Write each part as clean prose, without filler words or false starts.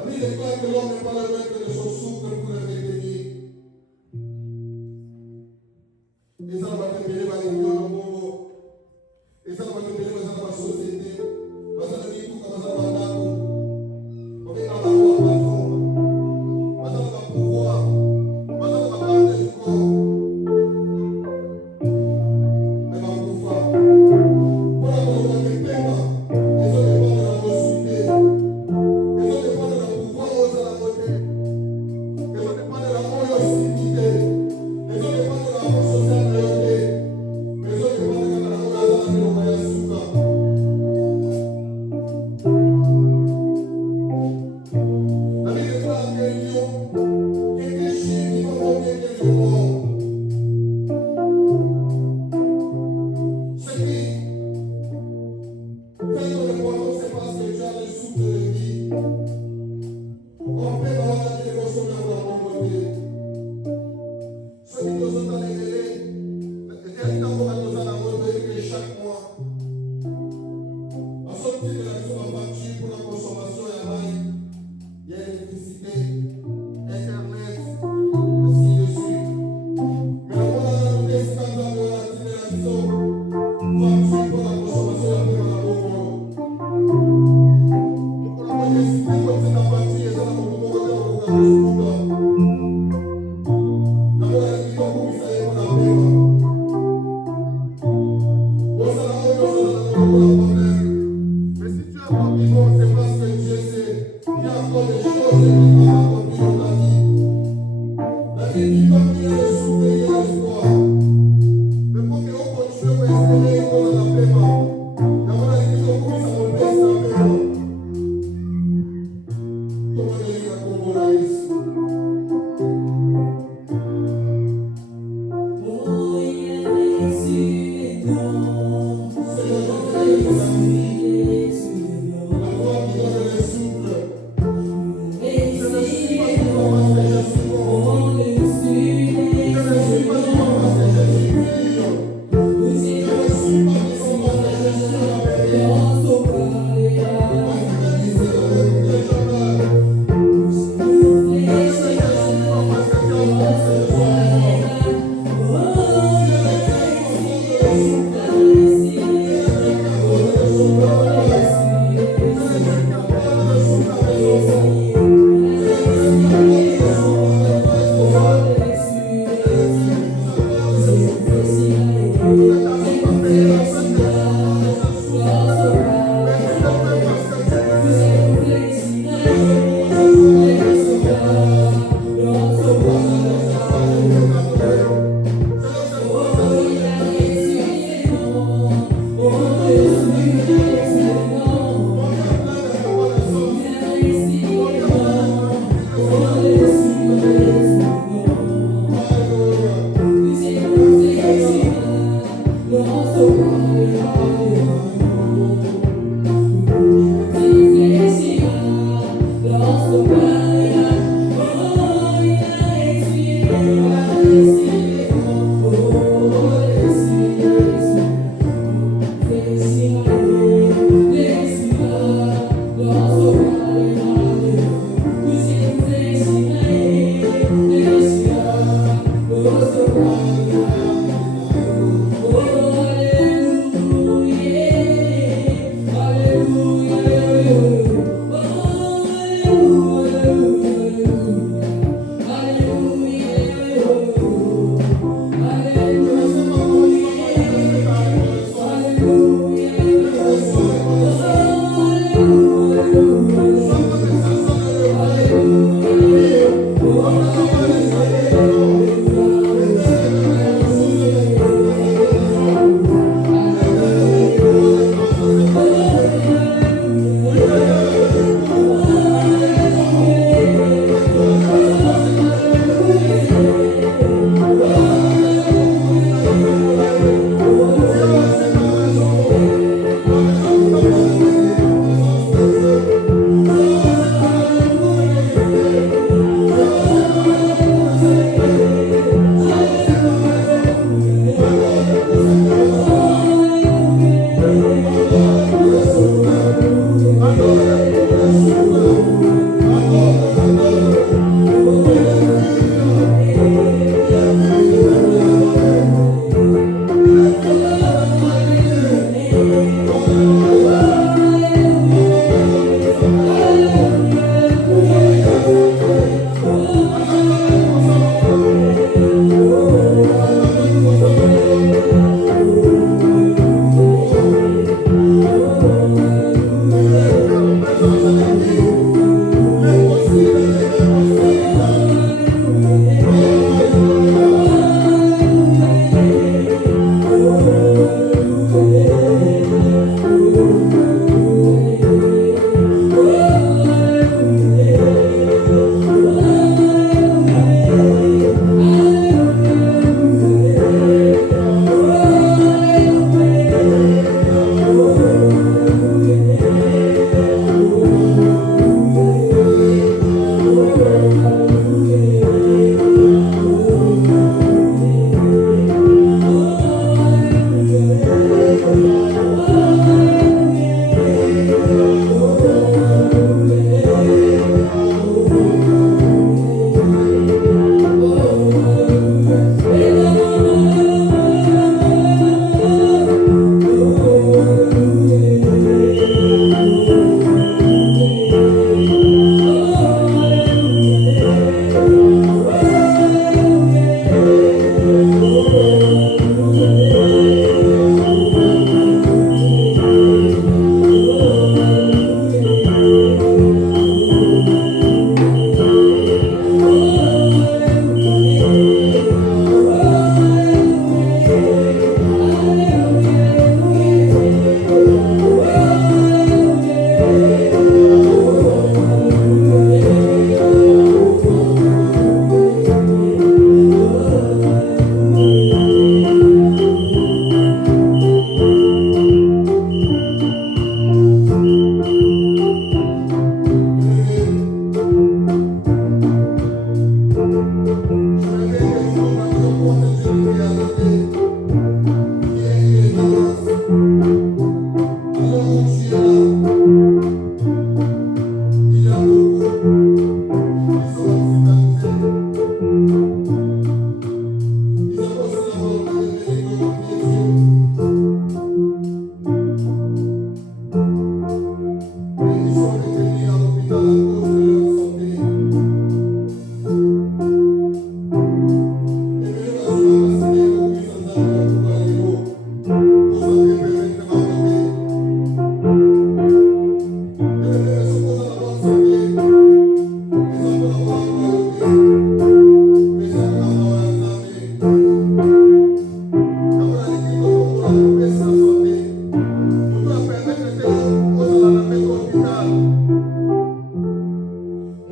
La Bible déclare que l'homme n'est pas le maître de son souffle pour le retenir. Et ça va te payer par les vieux dans mon mot. Et ça va te payer dans la société. Parce que tu dis tout comme ça va dans on est dans la voie patron. Parce qu'on va pouvoir. Parce qu'on va garder du corps. Mais va pouvoir. Pour la volonté de paiement. Et ça dépend de la consulter. Et ça dépend de la pouvoir aux à la côté. Et ça dépend de la curiosité. Et ça dépend de la force sociale de l'autre. Mais ça dépend de la curiosité de l'autre. La Bible déclare que Dieu, qui est péché, qui va revenir que le monde. Ce qui fait ton importance, c'est parce que tu as le souffle de vie. On peut avoir la dévotion de la pauvreté. Ceux qui nous ont révélé, il y a encore à nous en révéler que chaque mois, en sortie de la mission en facture pour la consommation et la maille, il y a l'électricité, Internet, ainsi de suite. Mais le monde a ajouté 50 ans de la mission facture pour la consommation et la paix à la pauvreté. Pour la moitié, comme c'est la facture, et ça, la pauvreté, on va vous la moitié, qui va vous ça y est pour la paix. Bon, ça la problème. Mais si tu es pas vivant, c'est parce que Dieu sait qu'il y a encore des choses qui vont accomplir dans ta vie. La vie qui va venir le souffle et l'espoir. Mais pour qu'on continue à espérer qu'on a la paiement, d'abord la vie qu'on commence à rebaisser la paiement. Comment dire à Congolaïs? Yes.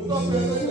Seigneur,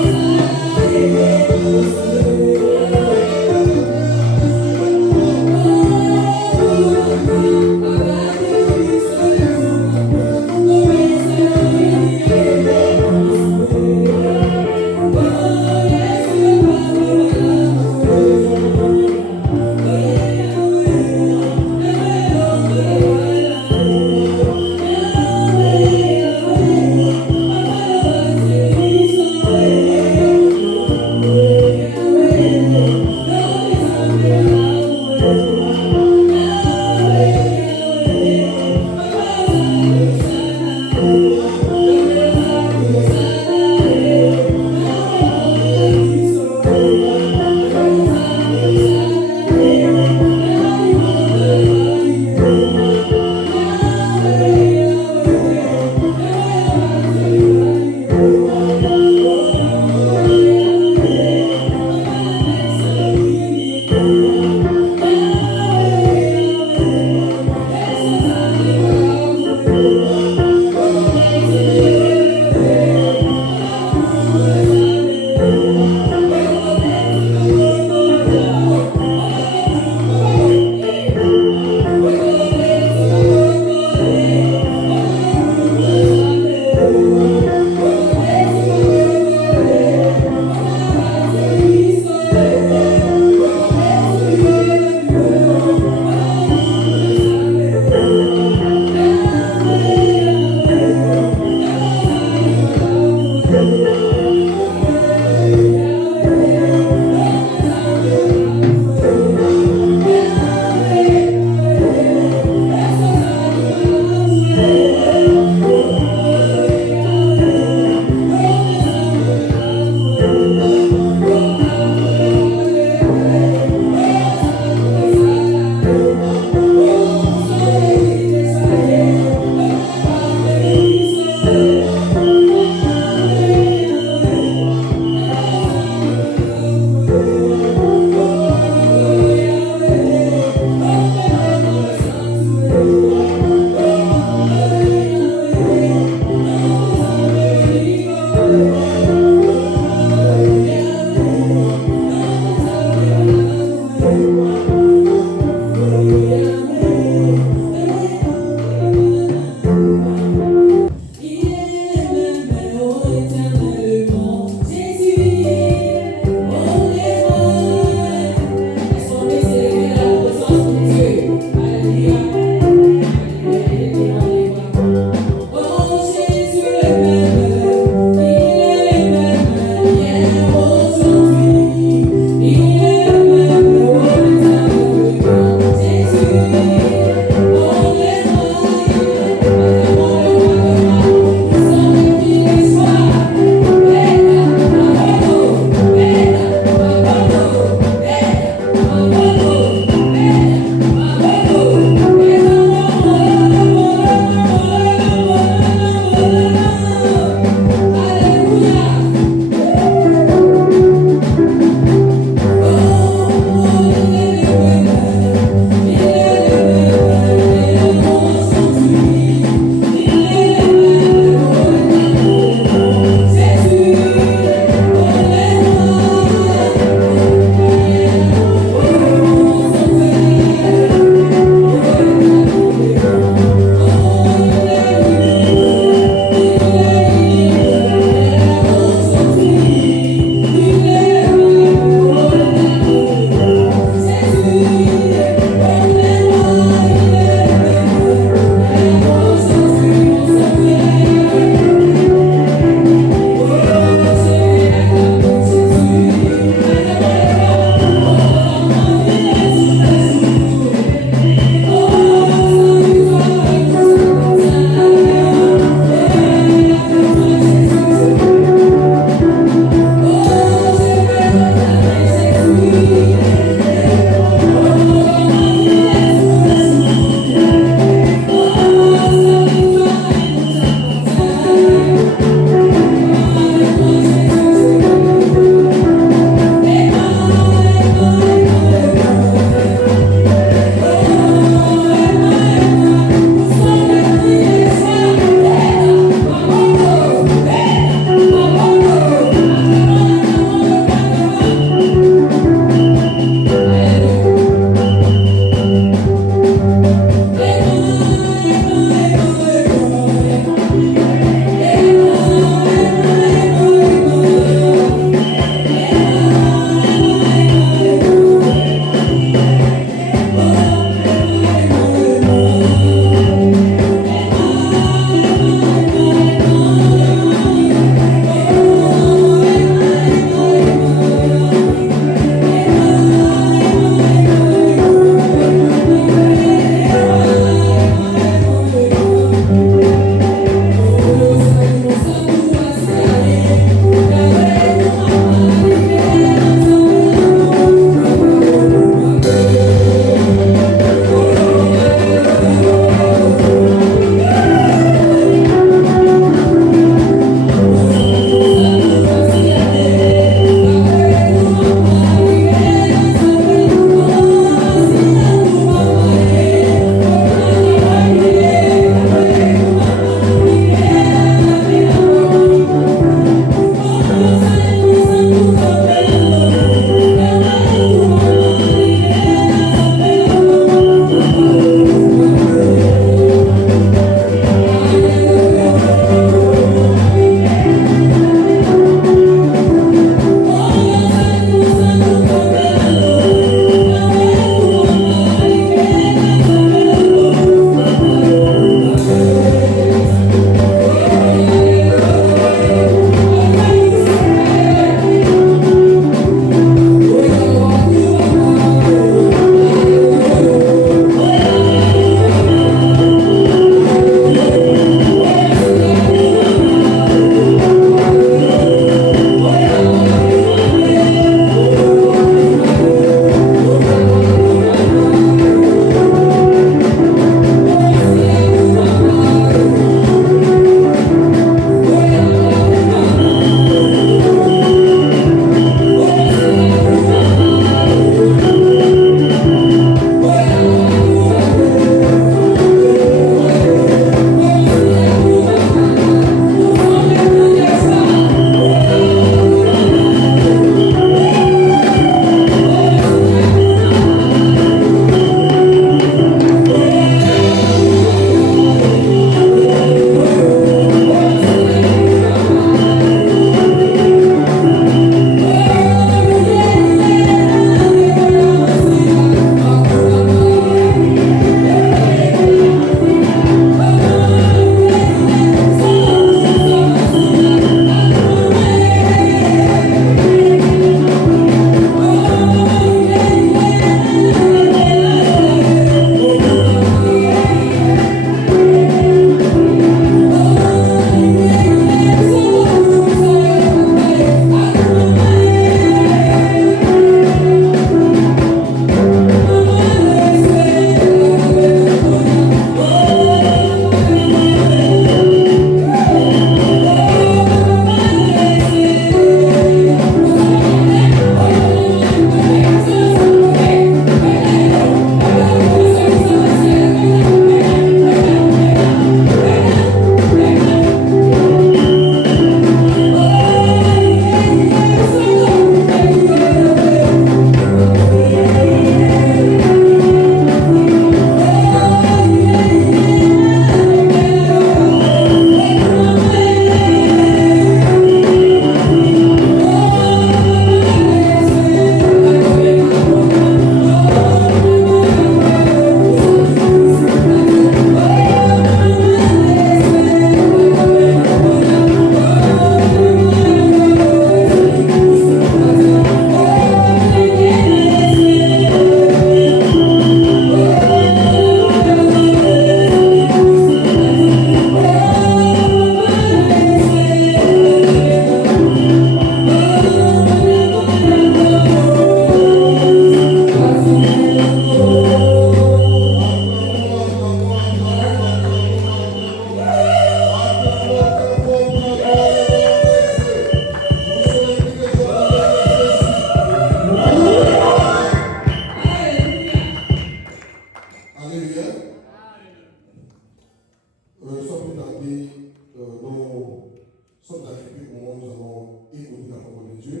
sommes arrivés au moment où nous allons écouter la parole de Dieu.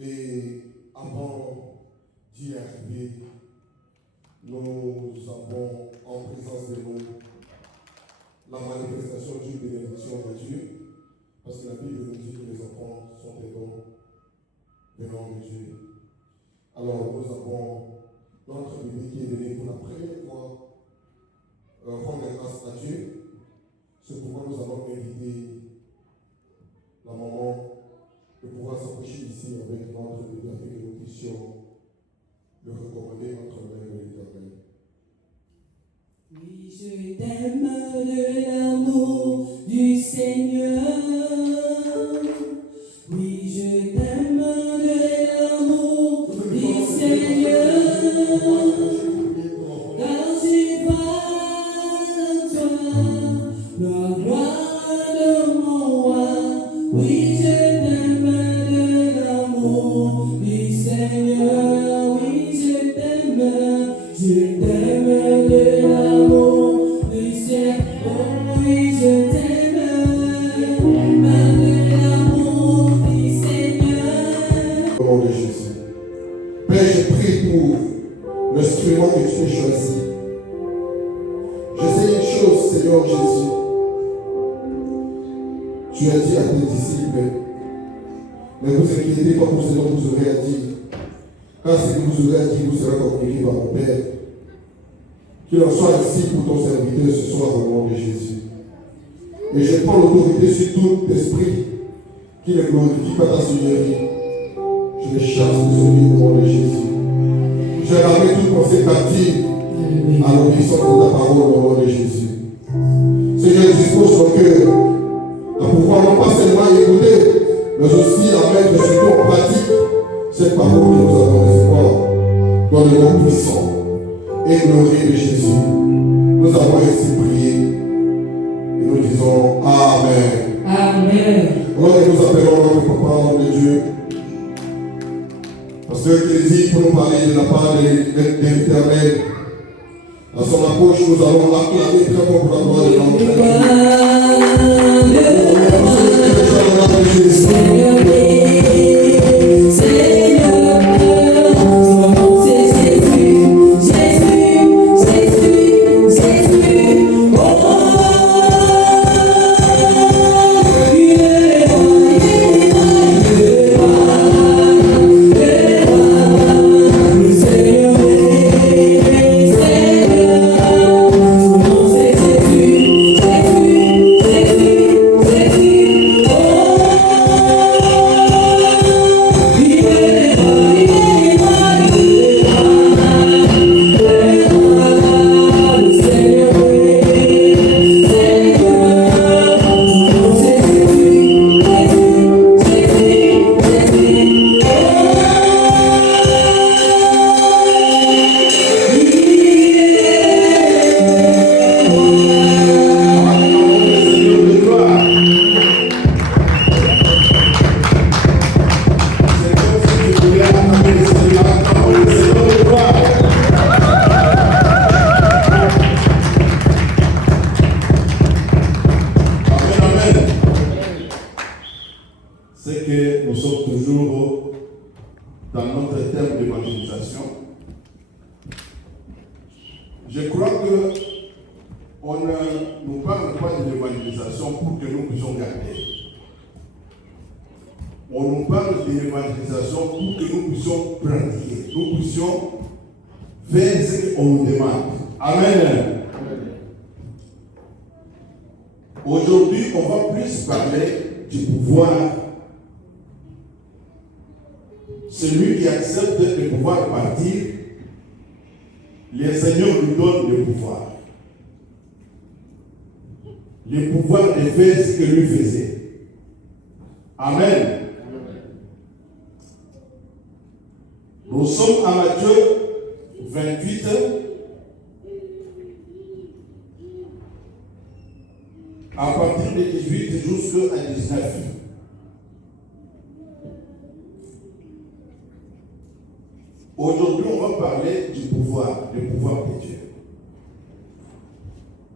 Et avant d'y arriver, nous avons en présence de nous la manifestation d'une bénédiction de Dieu. Parce que la Bible nous dit que les enfants sont des dons venant de Dieu. Alors nous avons notre bébé qui est venu pour la première fois rendre grâce à Dieu. C'est pourquoi nous allons inviter la maman de pouvoir s'approcher ici avec notre bébé afin que nous puissions le recommander entre mains de l'Éternel. Oui, je t'aime de l'amour du Seigneur. Oui, je t'aime de l'amour du Seigneur. Car je vois en toi la gloire de mon roi. Oui, je t'aime de l'amour du Seigneur. Oui, je t'aime de l'amour du Seigneur. Oui, je t'aime de l'amour du Seigneur. Au nom de Jésus. Père, je prie pour l'instrument que tu as choisi. Je sais une chose, Seigneur Jésus. Tu as dit à tes disciples, ne vous inquiétez pas pour ce dont vous aurez à dire, car ce que vous aurez à dire vous sera communiqué par mon Père. Qu'il en soit ainsi pour ton serviteur ce soir au nom de Jésus. Et je prends l'autorité sur tout esprit qui ne glorifie pas ta Seigneurie. Je le chasse de ce lieu au nom de Jésus. Je ramène toute pensée captive à l'obéissance de ta parole au nom de Jésus. Seigneur, dispose ton cœur à pouvoir non pas seulement écouter, mais aussi à mettre surtout en pratique cette parole que nous avons recevoir dans le nom puissant et glorieux de Jésus. Nous avons ainsi prié et nous disons Amen. Amen. Alors que nous appelons notre Papa au nom de Dieu, parce qu'il dit pour nous parler de la part de l'Éternel. À son approche, nous allons acclamer très fort pour la gloire de notre C'est que nous sommes toujours dans notre thème d'évangélisation. Je crois que on ne nous parle pas de l'évangélisation pour que nous puissions garder. On nous parle de l'évangélisation pour que nous puissions pratiquer, nous puissions faire ce qu'on nous demande. Amen. Aujourd'hui, on va plus parler du pouvoir. Celui qui accepte de pouvoir partir, le Seigneur lui donne le pouvoir. Le pouvoir de faire ce que lui faisait. Amen. Nous sommes à Matthieu 28. À partir de 18 jusqu'à 19. Aujourd'hui, on va parler du pouvoir, le pouvoir de Dieu.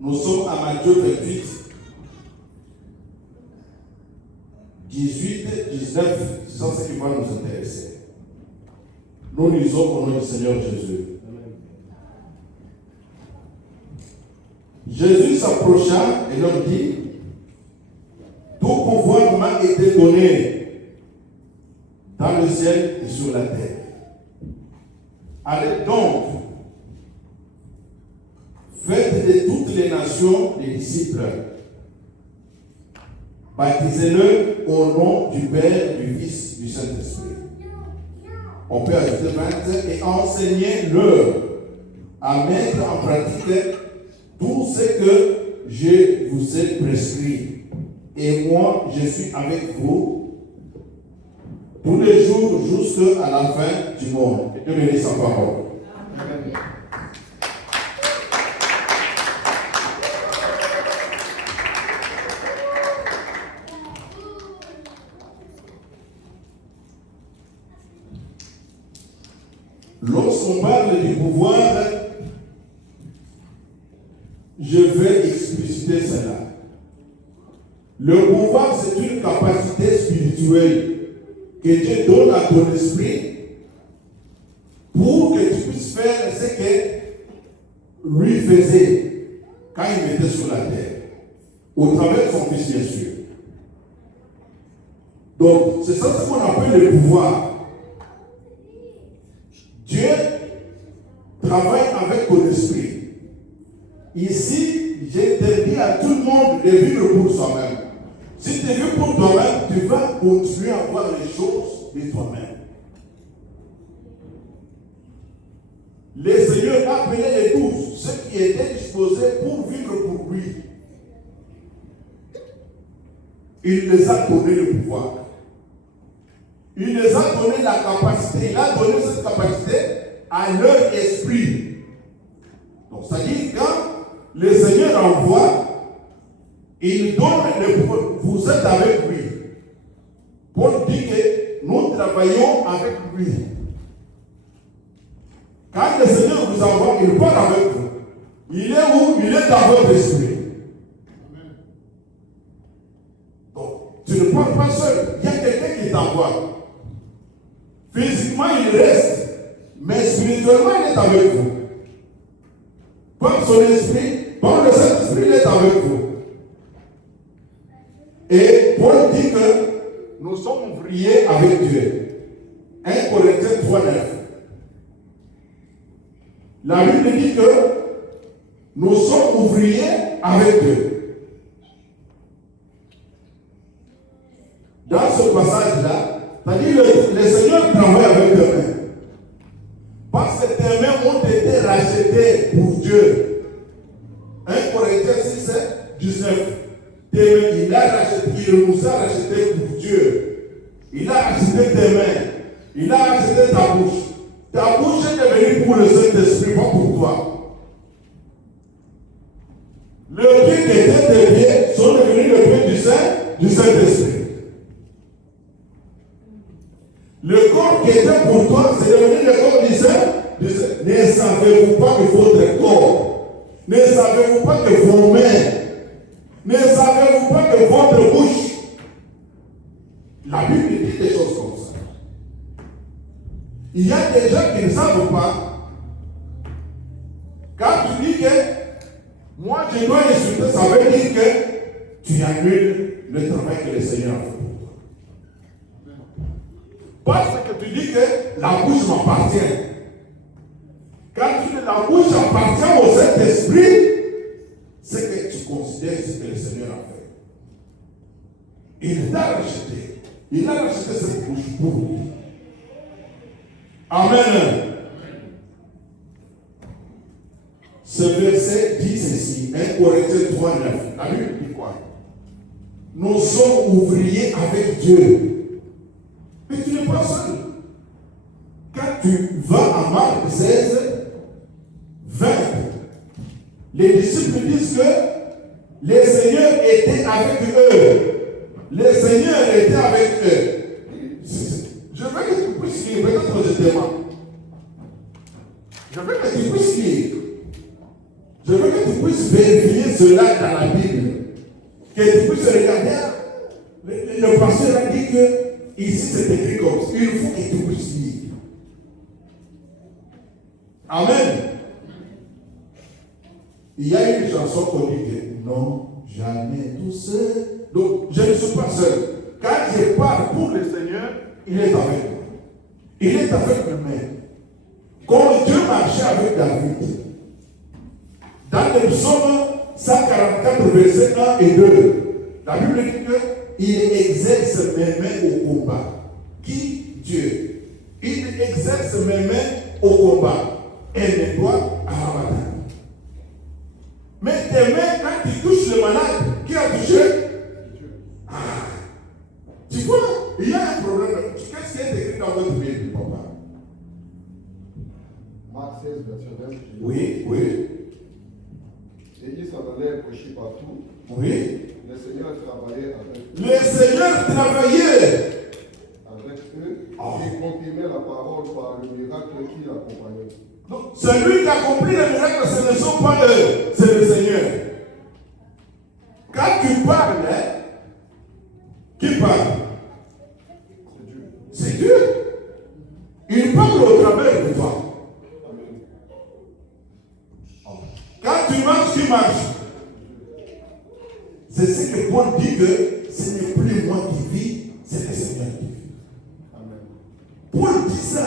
Nous sommes à Matthieu 28, 18, 19, c'est ça ce qui va nous intéresser. Nous lisons au nom du Seigneur Jésus. Jésus s'approcha et leur dit, tout pouvoir m'a été donné dans le ciel et sur la terre. Allez donc, faites de toutes les nations des disciples. Baptisez-le au nom du Père, du Fils, du Saint-Esprit. On peut ajouter 20 et enseignez-leur à mettre en pratique tout ce que je vous ai prescrit. Et moi, je suis avec vous tous les jours jusqu'à la fin du monde. Et Dieu bénisse sa parole. Amen. Lorsqu'on parle du pouvoir, je vais expliciter cela. Le pouvoir, c'est une capacité spirituelle que Dieu donne à ton esprit pour que tu puisses faire ce que lui faisait quand il était sur la terre, au travers de son Fils, bien sûr. Donc, c'est ça ce qu'on appelle le pouvoir. Dieu travaille avec ton esprit. Ici, j'interdis à tout le monde de vivre pour soi-même. Si tu vis pour toi-même, tu vas continuer à voir les choses de toi-même. Le Seigneur a appelé les 12, ceux qui étaient disposés pour vivre pour lui. Il les a donné le pouvoir. Il les a donné la capacité. Il a donné cette capacité à leur esprit. Donc, c'est-à-dire quand le Seigneur envoie, il donne le pouvoir. Vous êtes avec lui. Paul dit que nous travaillons avec lui. Quand le Seigneur vous envoie, il part avec vous. Il est où? Il est dans votre esprit. Donc, tu ne pars pas seul. Il y a quelqu'un qui t'envoie. Physiquement, il reste, mais spirituellement, il est avec vous. Par son esprit, par le Saint-Esprit, il est avec vous. Et Paul dit que nous sommes ouvriers avec Dieu. 1 Corinthiens 3, 9. La Bible dit que nous sommes ouvriers avec Dieu. Dans ce passage-là, c'est-à-dire le Seigneur travaille avec tes mains. Parce que tes mains ont été rachetées pour Dieu. 1 Corinthiens 6, 19. Tes mains, il nous a rachetés pour Dieu. Il a racheté tes mains. Il a racheté ta bouche. Ta bouche est devenue pour le Saint-Esprit, pas pour toi. Le pied qui était tes pieds sont devenus le pied du Saint-Esprit. Le corps qui était pour toi, c'est devenu le corps du Saint. Ne savez-vous pas que votre corps, ne savez-vous pas que vos mains, ne savez-vous pas que votre bouche, la Bible dit des choses comme ça. Il y a des gens qui ne savent pas. Quand tu dis que moi je dois insulter, ça veut dire que tu annules le travail que le Seigneur a fait pour toi. Parce que tu dis que la bouche m'appartient. Quand tu dis que la bouche appartient au Saint-Esprit, c'est que tu considères ce que le Seigneur a fait. Il t'a racheté. Il a racheté cette bouche pour lui. Amen. Ce verset dit ceci, 1 Corinthiens 3, 9. La Bible dit quoi? Nous sommes ouvriers avec Dieu. Mais tu n'es pas seul. Quand tu vas à Marc 16, 20, les disciples disent que le Seigneur était avec eux. Le Seigneur était avec eux. Je veux que tu puisses lire, peut-être que je demande. Je veux que tu puisses lire. Je veux que tu puisses vérifier cela dans la Bible. Que tu puisses regarder le pasteur ici c'est écrit comme ça. Il faut que tu puisses lire. Amen. Il y a une chanson qu'on dit que non, jamais tout seul. Donc, je ne suis pas seul. Quand je parle pour le Seigneur, il est avec moi. Il est avec nous-mêmes. Quand Dieu marchait avec David, dans le psaume 144, versets 1 et 2, la Bible dit qu'il exerce mes mains au combat. Qui? Dieu. Il exerce mes mains au combat et mes doigts à la bataille. Mais tes mains, quand tu touches le malade, qui a touché? Ah. Tu vois, il y a un problème. Qu'est-ce qui est écrit dans votre Bible, papa? Marc 16, verset 20. Oui, oui. Et ils s'en allaient prêcher partout. Oui. Le Seigneur travaillait avec eux. Le Seigneur travaillait Avec eux et confirmait la parole par le miracle qui l'accompagnait. Donc, celui qui accomplit le miracle, ce ne sont pas eux, c'est le Seigneur. Quand tu parles, qui parle? C'est Dieu. Il parle au travers de toi. Quand tu marches, tu marches. C'est ce que Paul dit que ce n'est plus moi qui vis, c'est le Seigneur qui vit. Amen. Paul dit ça.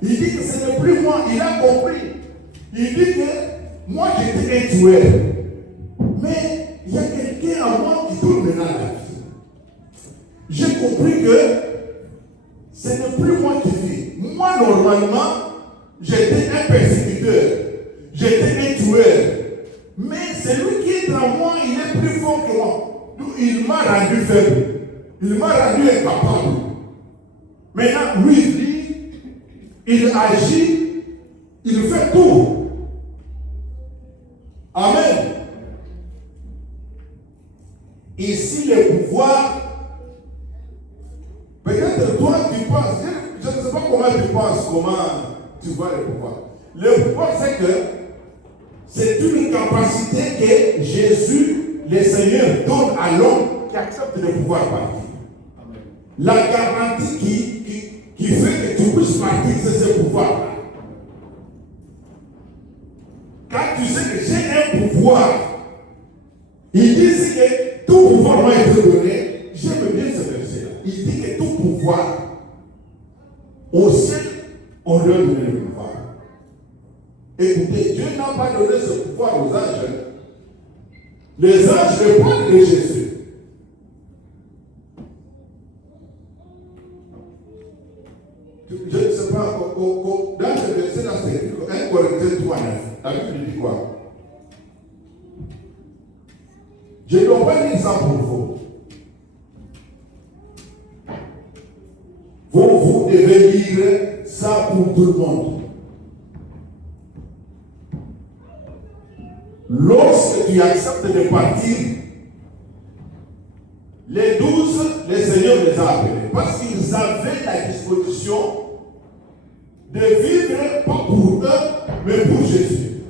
Il dit que ce n'est plus moi, il a compris. Il dit que moi j'étais un tueur. Mais il y a quelqu'un en moi qui tourne maintenant la vie. J'ai compris que ce n'est plus moi qui vis. Moi, normalement, j'étais un persécuteur. J'étais un tueur. Mais celui qui est en moi, il est plus fort que moi. Donc, il m'a rendu faible. Il m'a rendu incapable. Maintenant, lui, il vit. Il agit, il fait tout. Amen. Ici, le pouvoir, peut-être toi tu penses, je ne sais pas comment tu penses, comment tu vois le pouvoir. Le pouvoir, c'est que c'est une capacité que Jésus, le Seigneur, donne à l'homme qui accepte de pouvoir partir. Amen. La garantie qui fait que tu puisses partir, c'est ce pouvoir. Quand tu sais que j'ai un pouvoir, il dit que tout pouvoir m'a été donné. J'aime bien ce verset-là. Il dit que tout pouvoir, au ciel, on lui a donné le pouvoir. Écoutez, Dieu n'a pas donné ce pouvoir aux anges. Les anges dépendent de Jésus. Je ne sais pas, dans ce verset-là, c'est 1 Corinthiens 3, 9. La Bible dit quoi? Je ne dois pas dire ça pour vous. Vous devez lire ça pour tout le monde. Lorsque tu acceptes de partir, les 12, le Seigneur les a appelés. Parce qu'ils avaient la disposition de vivre pas pour eux, mais pour Jésus.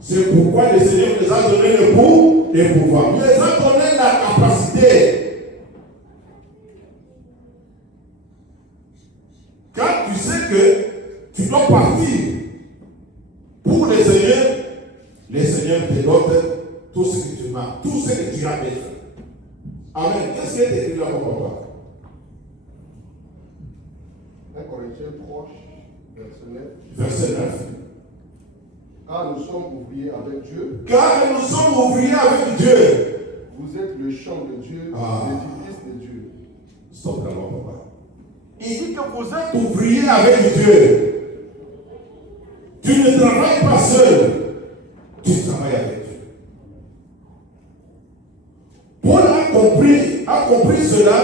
C'est pourquoi le Seigneur les a donné le pouvoir. Il les a donné la capacité. Quand tu sais que tu dois partir pour le Seigneur te donne tout ce que tu as, tout ce que tu as besoin. Amen. Qu'est-ce qui est écrit là, mon papa? 1 Corinthiens 3, verset 9. Verset 9. Car nous sommes ouvriers avec Dieu. Car nous sommes ouvriers avec Dieu. Vous êtes le champ de Dieu, l'édifice de Dieu. Stop là, mon papa. Il dit que vous êtes ouvriers avec Dieu. Tu ne travailles pas seul. Tu travailles avec Dieu. Paul a compris cela.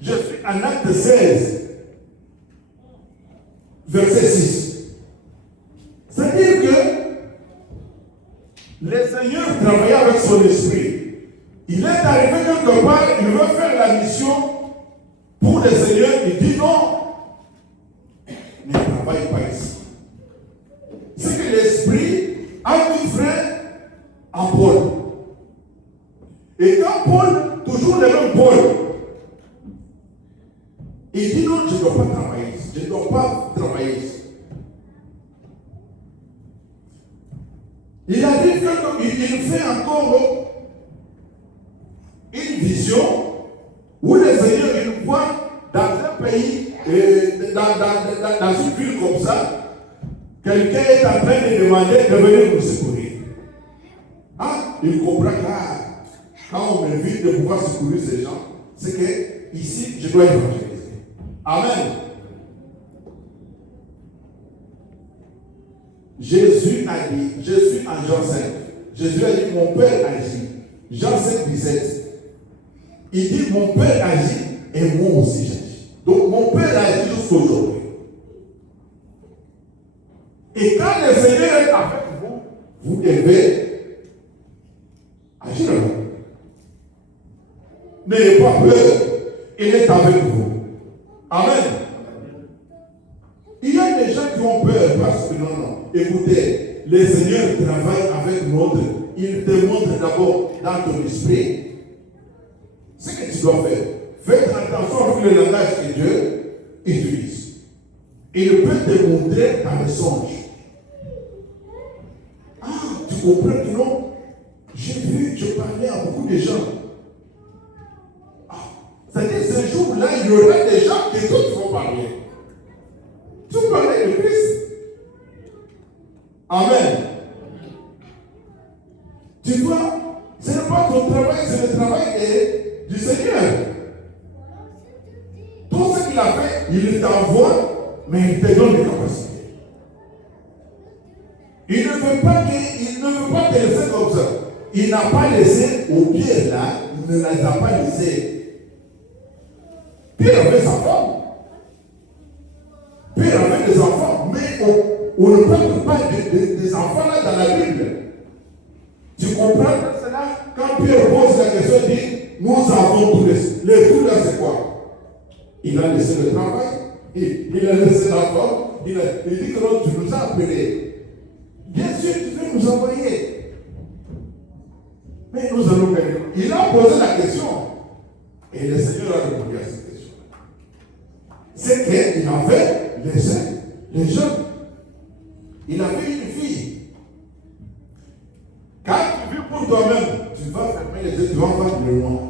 Je suis en Acte 16, verset 6. C'est-à-dire que le Seigneur travaillait avec son esprit. Il est arrivé quelque part, il veut faire la mission pour le Seigneur. Il dit non, ne travaille pas ici. C'est que l'esprit a mis frein à Paul. Et quand Paul, toujours le même Paul, Il dit non, je ne dois pas travailler ici. Je ne dois pas travailler ici. Il arrive qu'il fait encore une vision où les Seigneur, il voit dans un pays, dans une ville comme ça, quelqu'un est en train de demander de venir nous secourir. Ah, il comprend que quand on m'invite de pouvoir secourir ces gens, c'est que ici, je dois évangéliser. Amen. Jésus a dit, je suis en Jean 5. Jésus a dit, mon Père agit. Jean 5, 17. Il dit, mon Père agit et moi aussi j'agis. Donc mon Père agit jusqu'aujourd'hui. Et quand le Seigneur est avec vous, vous devez agir. N'ayez pas peur. Il est avec vous. Amen. Il y a des gens qui ont peur parce que non. Écoutez, le Seigneur travaille avec notre. Il te montre d'abord dans ton esprit ce que tu dois faire. Faites attention avec le langage que Dieu utilise. Il peut te montrer dans le songe. Ah, tu comprends que non? J'ai vu, je parlais à beaucoup de gens. Ah, c'est-à-dire ce jour-là, il y aura des gens qui tous vont parler. Tu parlais de Christ. Amen. Tu vois, ce n'est pas ton travail, c'est le travail du Seigneur. Tout ce qu'il a fait, il t'envoie, mais il te donne des capacités. Il ne veut pas te laisser comme ça. Il n'a pas laissé au pied là, il ne les a pas laissés. Pierre avait sa femme. Pierre avait des enfants, mais on ne parle pas des enfants là dans la Bible. Tu comprends cela? Quand Pierre pose la question, il dit, nous avons tout laissé. Le tout là, c'est quoi? Il a laissé le travail, il a laissé la femme, il dit que non, tu nous as appelés. Bien sûr, tu veux nous envoyer. Mais nous allons gagner. Il a posé la question. Et le Seigneur a répondu à cette question. C'est qu'il avait laissé les jeunes. Il avait une fille. Quand tu vis pour toi-même, tu vas fermer les yeux, tu vas voir le loin.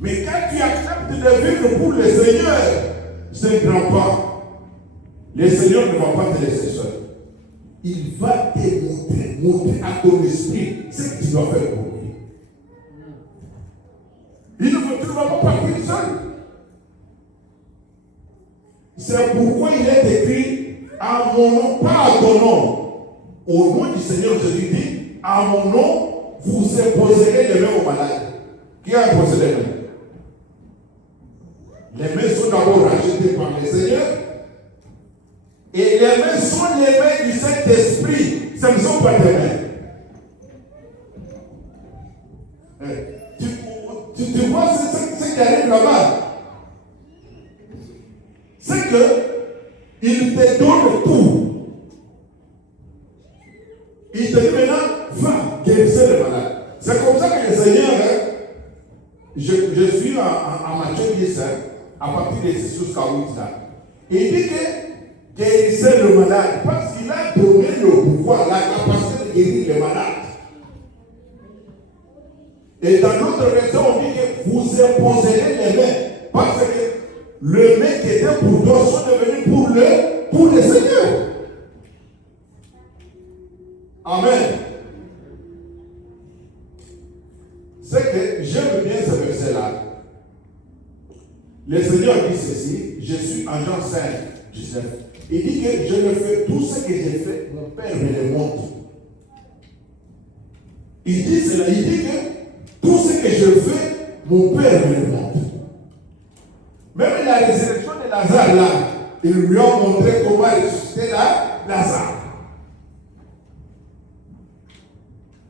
Mais quand tu acceptes de vivre pour le Seigneur, c'est un grand pas. Le Seigneur ne va pas te laisser seul. Il va te montrer à ton esprit ce que tu dois faire pour lui. Il ne veut pas partir seul. C'est pourquoi il est écrit à mon nom, pas à ton nom. Au nom du Seigneur Jésus dit, à mon nom, vous imposerez les mains aux malades. Qui a imposé les mains? Les mains sont d'abord rachetées par le Seigneur. Et les mains sont les mains du Saint-Esprit. Ce ne sont pas tes mains. Tu vois ce qui arrive là-bas? C'est que il te donne tout. Il te dit maintenant, va guérir les malades. C'est comme ça que le Seigneur, je suis en Matthieu 10, à partir de 6 jusqu'à 8 là. Il dit que guérissez le malade parce qu'il a donné le pouvoir, la capacité de guérir les malades. Et dans notre version, on dit que vous imposerez les mains parce que les mains qui étaient pour toi sont devenues pour le Seigneur. Amen. C'est que j'aime bien ce verset-là. Le Seigneur dit ceci, je suis en Jean 5, 19. Il dit que je ne fais tout ce que j'ai fait, mon Père me le montre. Il dit cela, il dit que tout ce que je fais, mon Père me le montre. Même la résurrection de Lazare là, ils lui ont montré comment ressusciter Lazare.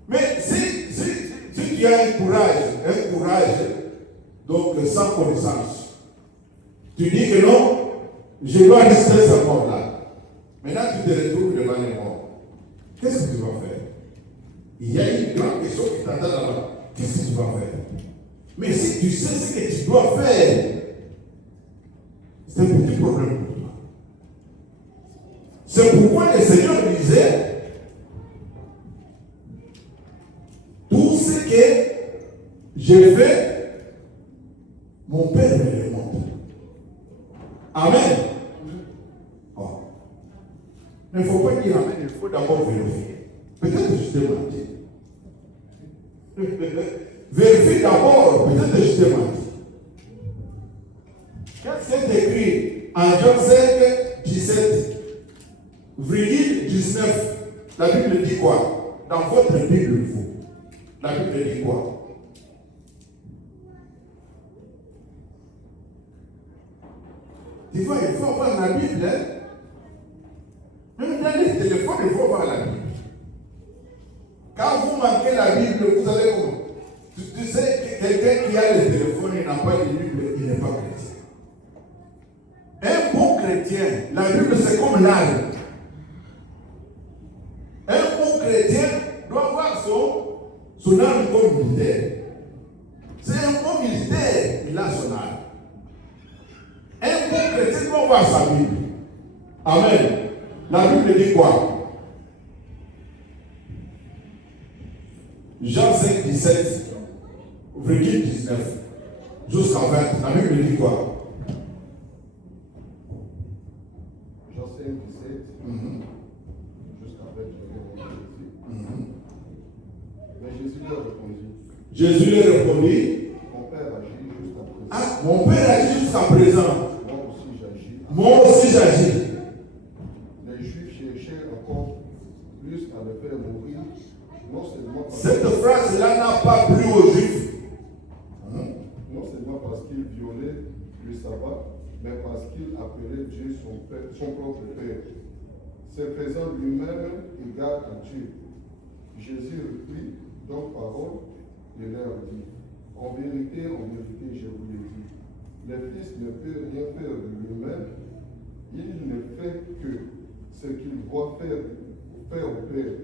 Mais si tu as un courage, donc sans connaissance, tu dis que non, je dois rester ce mort-là. Maintenant, tu te retrouves devant les morts. Qu'est-ce que tu vas faire? Il y a une grande question qui t'attend là-bas. Qu'est-ce que tu vas faire? Mais si tu sais ce que tu dois faire, petit problème pour toi. C'est pourquoi le Seigneur disait, tout ce que j'ai fait, mon Père me le montre. Amen. Oh. Mais il ne faut pas dire Amen, il faut d'abord vérifier. Peut-être que je t'ai menti. Vérifie d'abord, peut-être que je t'ai menti. Qu'est-ce qui est écrit en Jean 5, 17, virgule 19, la Bible dit quoi? Dans votre Bible, vous, la Bible dit quoi? Il faut avoir la Bible, hein? Même dans les téléphones, il faut avoir la Bible. Quand vous manquez la Bible, vous allez comment? Tu sais que quelqu'un qui a le téléphone et n'a pas de Bible, il n'est pas chrétien. Un bon chrétien, la Bible c'est comme l'âme. Un bon chrétien doit avoir son âme comme militaire. C'est un bon militaire, il a son âme. Un bon chrétien doit avoir sa Bible. Amen. La Bible dit quoi? Jean 5, 17, virgule 19, jusqu'à 20. La Bible dit quoi? Jean 5, 17, jusqu'à 20, Mais Jésus leur répondit. Jésus leur répondit. Mon Père agit jusqu'à présent. Ah, mon Père agit jusqu'à présent. Moi aussi j'agis. Moi aussi j'agis. Les Juifs cherchaient encore plus à le faire mourir. Non seulement parce, Cette phrase-là n'a pas plu aux Juifs. non seulement parce qu'il violait le sabbat, mais parce qu'il appelait Dieu son propre Père, se faisant lui-même égal à Dieu. Jésus reprit donc parole et leur dit, en vérité, je vous le dis, le Fils ne peut rien faire de lui-même, il ne fait que ce qu'il voit faire au Père.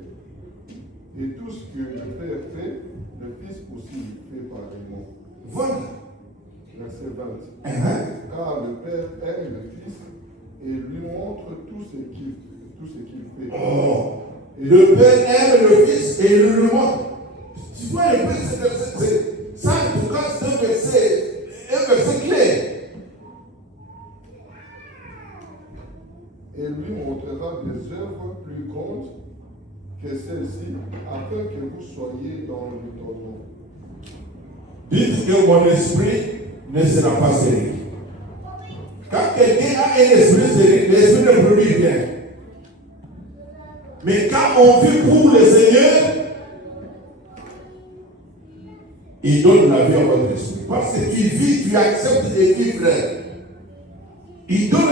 Et tout ce que le Père fait, le Fils aussi le fait pareillement. Voilà. Verset 20. Uh-huh. Car le Père aime le Fils et lui montre tout ce qu'il fait. Oh. Le Père aime le Fils et il le montre. Tu vois un peu, ça en tout cas c'est un verset clair. Et lui montrera des œuvres plus grandes que celle-ci, afin que vous soyez dans l'étonnement. Dites que mon esprit ne sera pas sérieux. Quand quelqu'un a un esprit sérieux, l'esprit ne produit rien. Mais quand on vit pour le Seigneur, il donne la vie à votre esprit. Parce que tu vis, tu acceptes de vivre. Il donne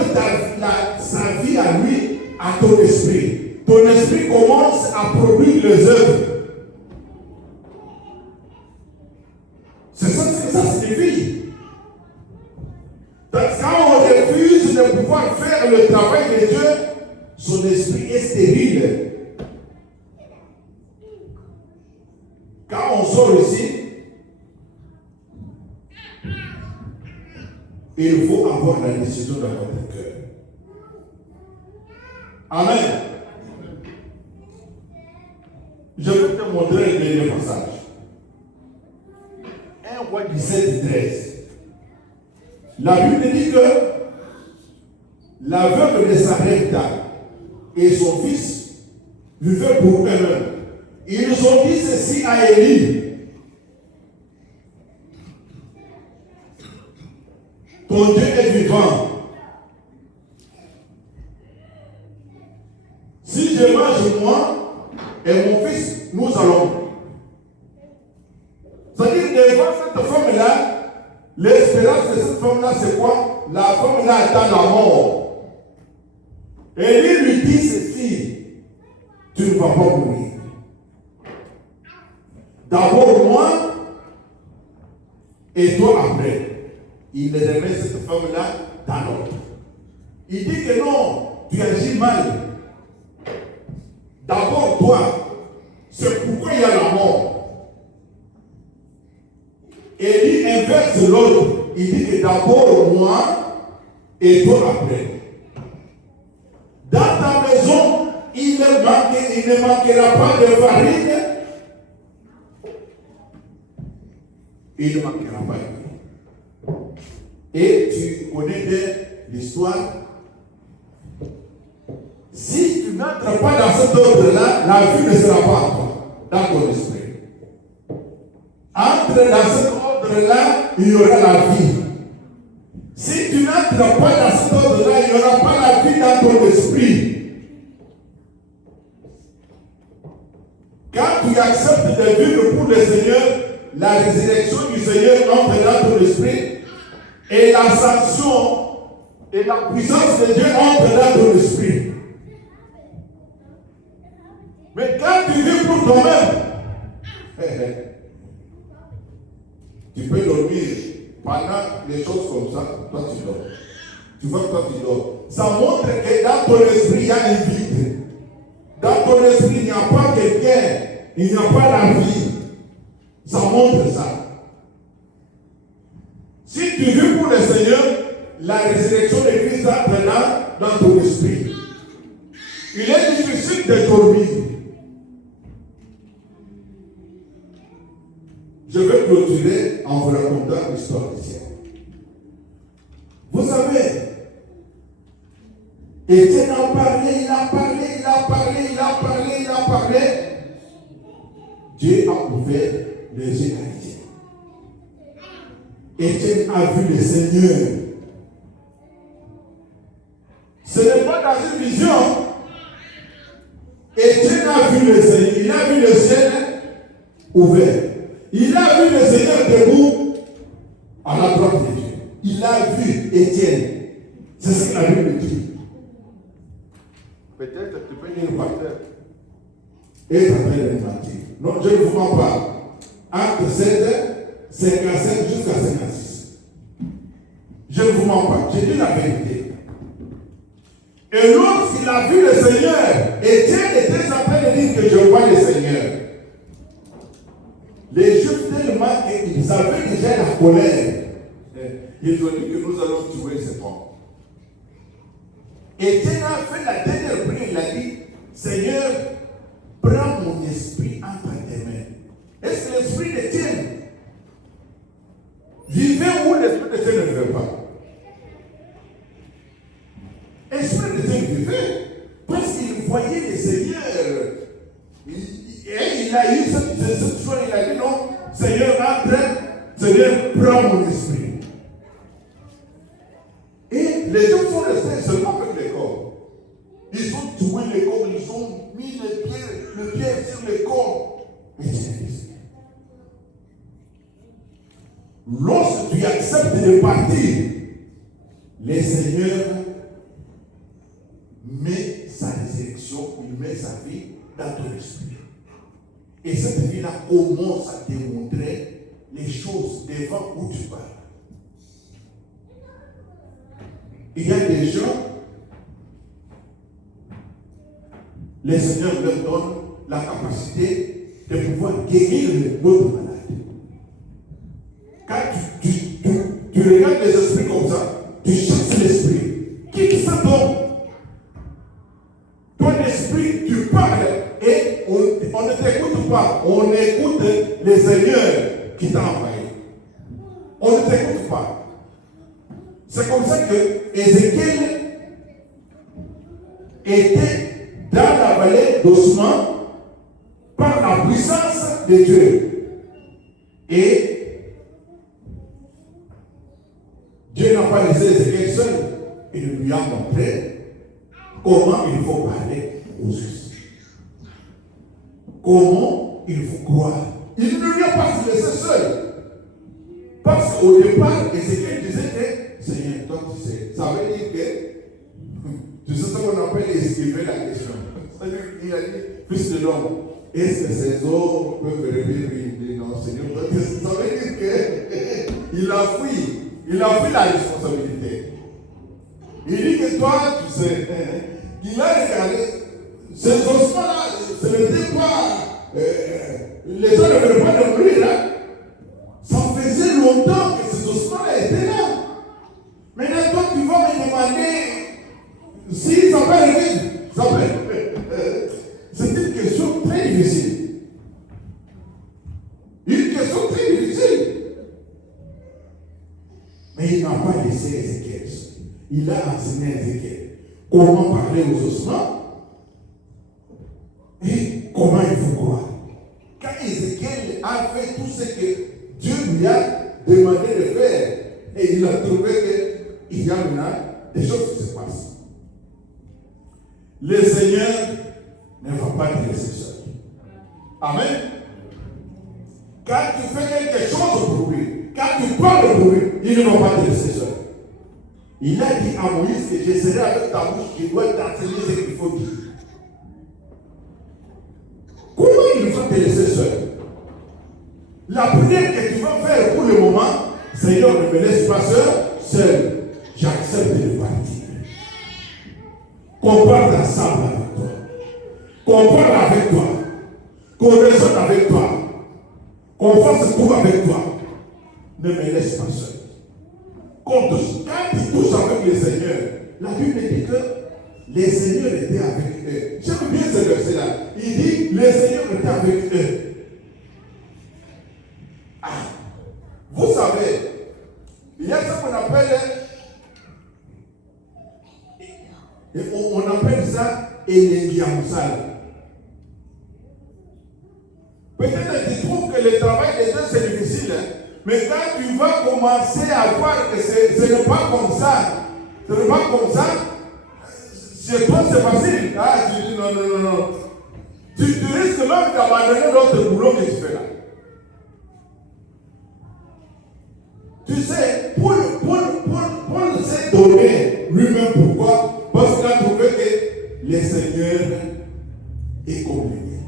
sa vie à lui, à ton esprit. Ton esprit commence à produire les œuvres. C'est ça que ça signifie. Donc quand on refuse de pouvoir faire le travail de Dieu, son esprit est stérile. Quand on sort ici, il faut avoir la décision dans votre cœur. Amen. Je vais te montrer le dernier passage. 1 Roi 17, 13. La Bible dit que la veuve de Sarepta et son fils vivaient pour eux-mêmes. Ils ont dit ceci à Élie. Ton Dieu est vivant. Si je mange moi et mon fils, nous allons. C'est-à-dire devant cette femme-là, l'espérance de cette femme-là, c'est quoi? La femme-là attend la mort. Et lui dit ceci, tu ne vas pas mourir. D'abord moi, et toi après. Il remet cette femme-là dans l'autre. Il dit que non, tu agis mal. D'abord toi, c'est pourquoi il y a la mort. Et il inverse l'autre. Il dit que d'abord moi, et toi après. Dans ta maison, il ne manquera pas de farine. Il ne manquera pas de farine. Et tu connais bien l'histoire. Si tu n'entres pas dans cet ordre-là, la vie ne sera pas en toi, dans ton esprit. Entre dans cet ordre-là, il y aura la vie. Si tu n'entres pas dans cet ordre-là, il n'y aura pas la vie dans ton esprit. Quand tu acceptes de vivre pour le Seigneur, la résurrection du Seigneur entre dans ton esprit et la sanction et la puissance de Dieu entre dans ton esprit. Mais quand tu vis pour toi-même, tu peux dormir pendant les choses comme ça, toi tu dors. Tu vois que toi tu dors. Ça montre que dans ton esprit, il y a un vide. Dans ton esprit, il n'y a pas quelqu'un, il n'y a pas la vie. Ça montre ça. Si tu vis pour le Seigneur, la résurrection de Christ entre dans ton esprit. Il est difficile de dormir. Je vais clôturer en vous racontant l'histoire du ciel. Vous savez, Étienne a parlé, il a parlé, il a parlé, il a parlé, il a parlé. Dieu a ouvert les yeux d'Étienne. Étienne a vu le Seigneur. Ce n'est pas dans une vision. Étienne a vu le Seigneur. Il a vu le ciel ouvert. Il a vu le Seigneur debout à la droite de Dieu. Il a vu Étienne. C'est ce que la Bible dit. Peut-être tu peux lire par terre. Et tu appelles le mentir. Non, je ne vous mens pas. Acte 7, 57 jusqu'à 56. Je ne vous mens pas. J'ai dit la vérité. Et lorsqu'il a vu le Seigneur, Étienne était en train de dire que je vois le Seigneur. Les Juifs, tellement qu'ils avaient déjà la colère, ils ont dit que nous allons tuer cet homme. Étienne a fait la dernière prière, il a dit, Seigneur, prends mon esprit entre tes mains. Est-ce que l'esprit d'Étienne vivait où l'esprit d'Étienne ne vivait pas? L'esprit d'Étienne vivait parce qu'il voyait le Seigneur. Et il a eu cette chose, il a dit non, Seigneur, entre, Seigneur, prends mon esprit. Et les gens sont restés seulement avec les corps. Ils ont tué les corps, ils ont mis le pied sur les corps. Mais lorsque tu acceptes de partir, le Seigneur met sa résurrection, il met sa vie dans ton esprit. Et cette vie-là commence à te montrer les choses devant où tu parles. Il y a des gens, le Seigneur leur donne la capacité de pouvoir guérir l'autre malade. Quand tu regardes les esprits comme ça, tu chasses l'esprit. Quitte cet homme. Ton esprit, tu parles et on ne t'écoute pas. On écoute le Seigneur qui t'a envoyé. On ne t'écoute pas. C'est comme ça que Ézéchiel était dans la vallée d'Osman par la puissance de Dieu. Et Dieu n'a pas laissé Ézéchiel seul. Il lui a montré comment il faut parler aux justes. Comment il faut croire. Il ne lui a pas laissé seul. Parce qu'au départ, Ézéchiel disait que Seigneur, toi tu sais, ça veut dire que tu sais ce qu'on appelle esquiver la question. Il a dit, fils de l'homme, est-ce que ces eaux peuvent revivre? Il dit non, Seigneur, ça veut dire qu'il a fui la responsabilité. Il dit que toi, tu sais, il a regardé, ces ossements-là, ce n'était pas, les gens ne veulent pas de mourir là. Ça faisait longtemps que ces ossements-là étaient là. Maintenant, toi, tu vas me Mais il n'a pas laissé Ézéchiel. Il a enseigné à Ézéchiel comment parler aux ossements et comment il faut croire. Quand Ézéchiel a fait tout ce que Dieu lui a demandé de faire, et il a trouvé qu'il y a maintenant des choses qui se passent. Le Seigneur ne va pas te laisser seul. Amen. Quand tu fais quelque chose pour lui, quand tu parles pour lui, il ne va pas te laisser seul. Il a dit à Moïse que je serai avec ta bouche, je dois t'enseigner ce qu'il faut dire. Comment il va te laisser seul? La prière que tu vas faire pour le moment, Seigneur, ne me laisse pas seul. J'accepte de partir. Qu'on parle ensemble avec toi. Qu'on parle avec toi. Qu'on raisonne avec toi. Qu'on fasse tout avec toi. Ne me laisse pas seul. Quand tu touches avec le Seigneur, la Bible dit que les Seigneurs étaient avec eux. J'aime bien ce verset-là. Il dit, les Seigneurs étaient avec eux. Ah, vous savez, il y a ce qu'on appelle, on appelle ça Elengiamsal. Peut-être que tu trouves que le travail des deux c'est difficile, hein? Mais quand tu vas commencer à voir que ce n'est pas comme ça, chez toi c'est facile. Ah, tu dis non. Tu risques même d'abandonner l'autre boulot que tu fais là. Tu sais, Paul s'est donné lui-même pourquoi? Parce qu'il a trouvé que le Seigneur est communié.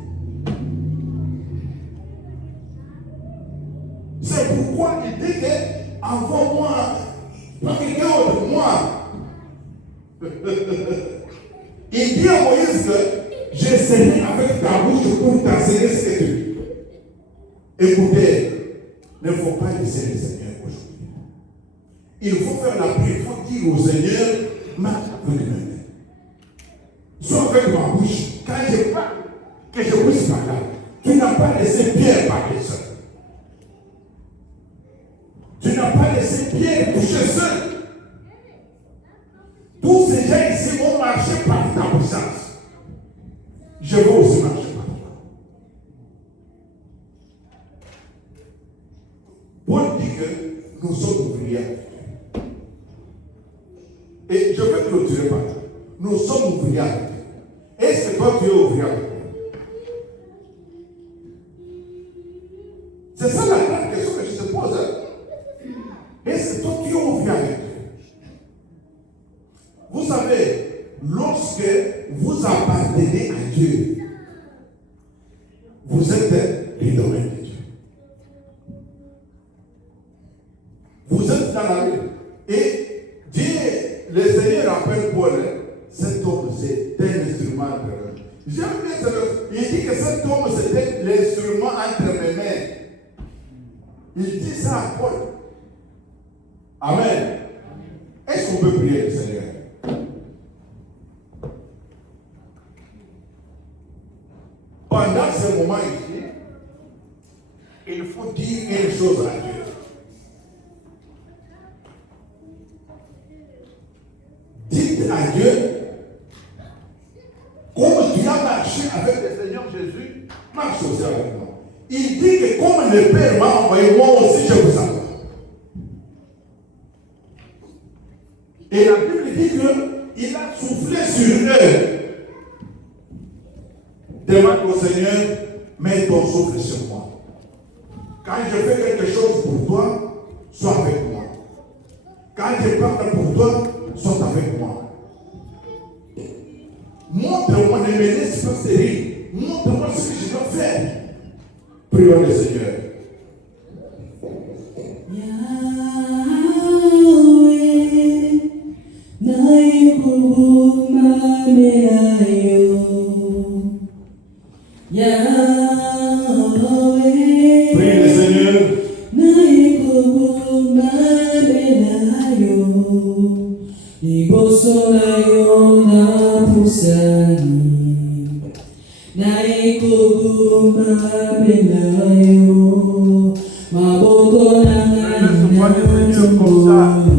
C'est pourquoi il dit que envoie-moi, pas quelqu'un de moi. Il dit à Moïse que je serai avec ta bouche pour t'enseigner ce que tu dis. Écoutez, il ne faut pas laisser le Seigneur aujourd'hui. Il faut faire la prière, il faut dire au Seigneur, marche avec mes mains. Sois avec ma bouche. Quand je parle, que je puisse parler. Tu n'as pas laissé Pierre parler seul. Tu n'as pas laissé Pierre toucher seul. Tous ces gens ici vont marcher par ta puissance. Je veux aussi marcher par toi. Paul dit que nous sommes ouvriers. Et je vais clôturer par là. Nous sommes ouvriers. Est-ce que toi tu es ouvrier? C'est ça la grande question que je te pose. Est-ce que toi tu es ouvrier avec Dieu? Vous savez, lorsque vous appartenez à Dieu, vous êtes les domaines de Dieu. Vous êtes dans la vie. Et Dieu, le Seigneur appelle Paul, cet homme c'est un instrument entre mes mains. J'aime bien ça. Il dit que cet homme c'était l'instrument entre mes mains. Il dit ça à Paul. Amen. Est-ce qu'on peut prier le Seigneur? Pendant ce moment ici, il faut dire une chose à Dieu. Dites à Dieu, comme tu as marché avec le Seigneur Jésus, marche aussi avec moi. Il dit que comme le Père m'a envoyé, moi aussi je vous envoie. Et la Bible dit qu'il a soufflé sur eux. Demande au Seigneur, mets ton souffle sur moi. Quand je fais quelque chose pour toi, sois avec moi. Quand je parle pour toi, sois avec moi. Montre-moi, ne me laisse pas stérile. Montre-moi ce que je dois faire. Prions le Seigneur. Prie le Seigneur. Comme ça.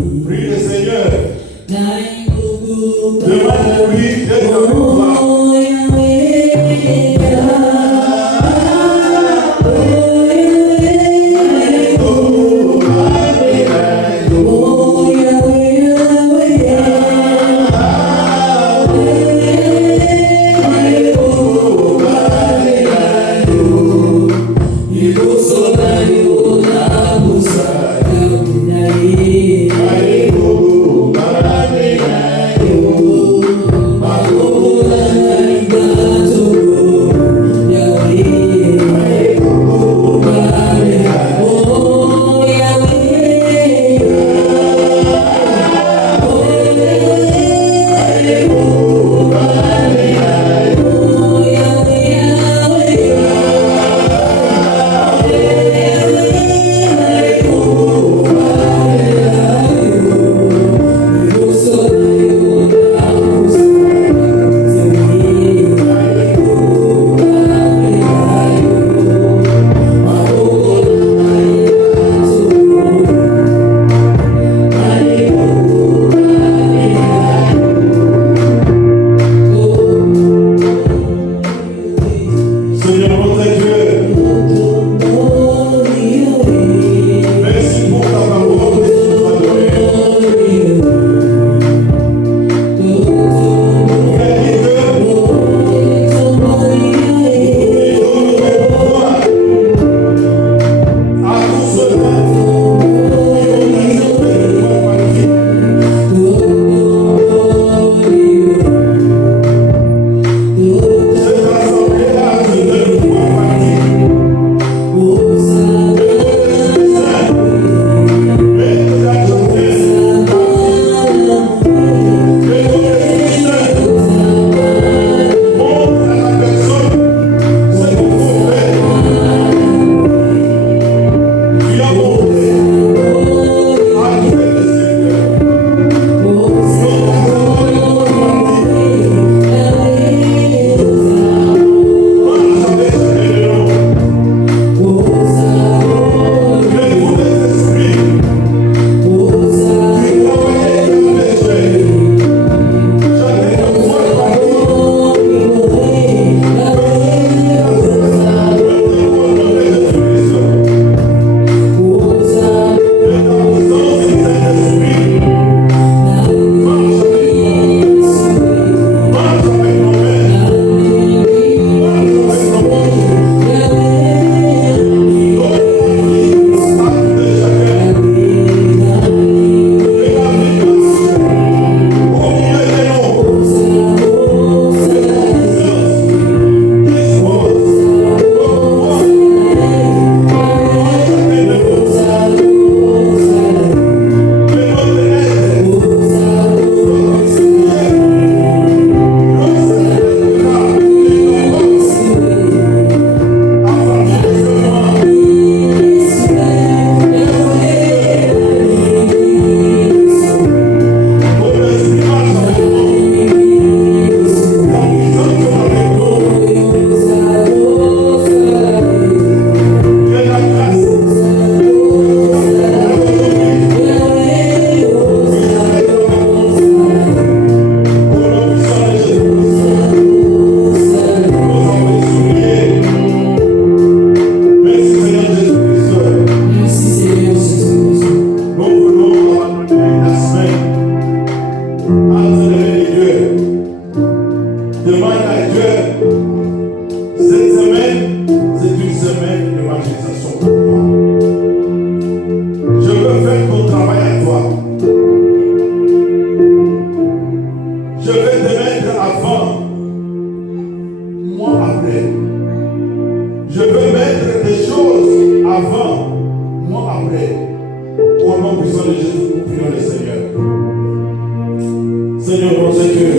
Seigneur, notre Dieu,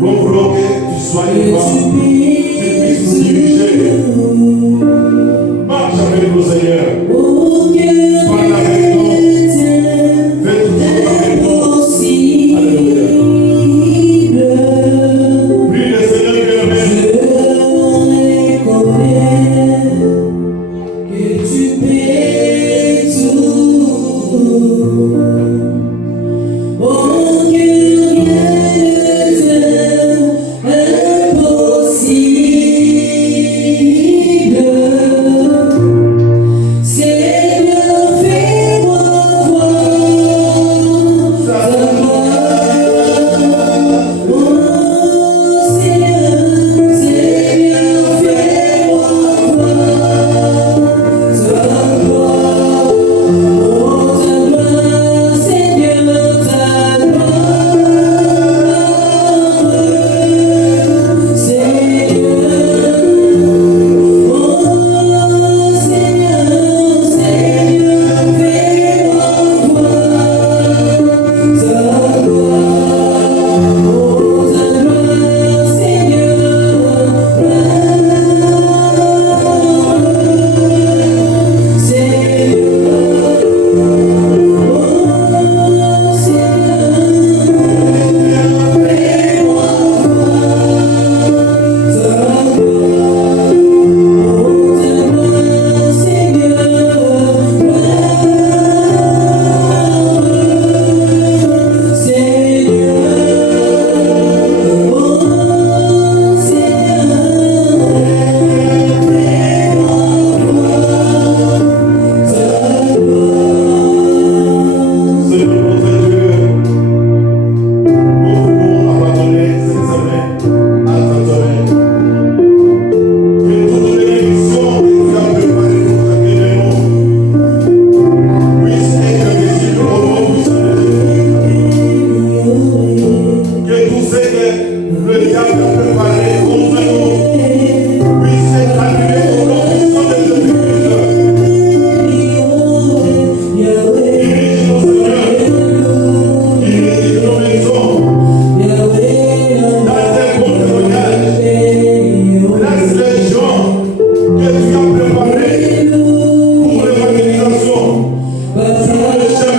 nous voulons que tu sois devant, tu puisses nous diriger. Marche avec nous, Seigneur. Parle avec nous. Fais toujours avec nous. Alléluia. Prie le Seigneur bien-aimé. Que tu paies tout. Oh, que rien ne impossible. Seigneur, fais-moi voir ta gloire. Oh, Seigneur, Seigneur, fais-moi voir ta gloire. Oh, ta gloire, Seigneur, ta gloire. Seigneur, oh, Seigneur, Seigneur, fais-moi voir ta gloire. Oh, ta gloire, Seigneur, notre Dieu, nous voulons abandonner cette semaine à ta main. Que toute bénédiction que tu as préparée pour chacun de nous puisse être visible au nom puissant de Jésus. Que tout ce que le diable a préparé contre nous puisse être annulé au nom puissant de Jésus-Christ. Dirige nos Seigneur, dirige nos maisons, dans tes bons témoignages. Laisse les gens que tu as préparés pour l'évangélisation. Seigneur, le chef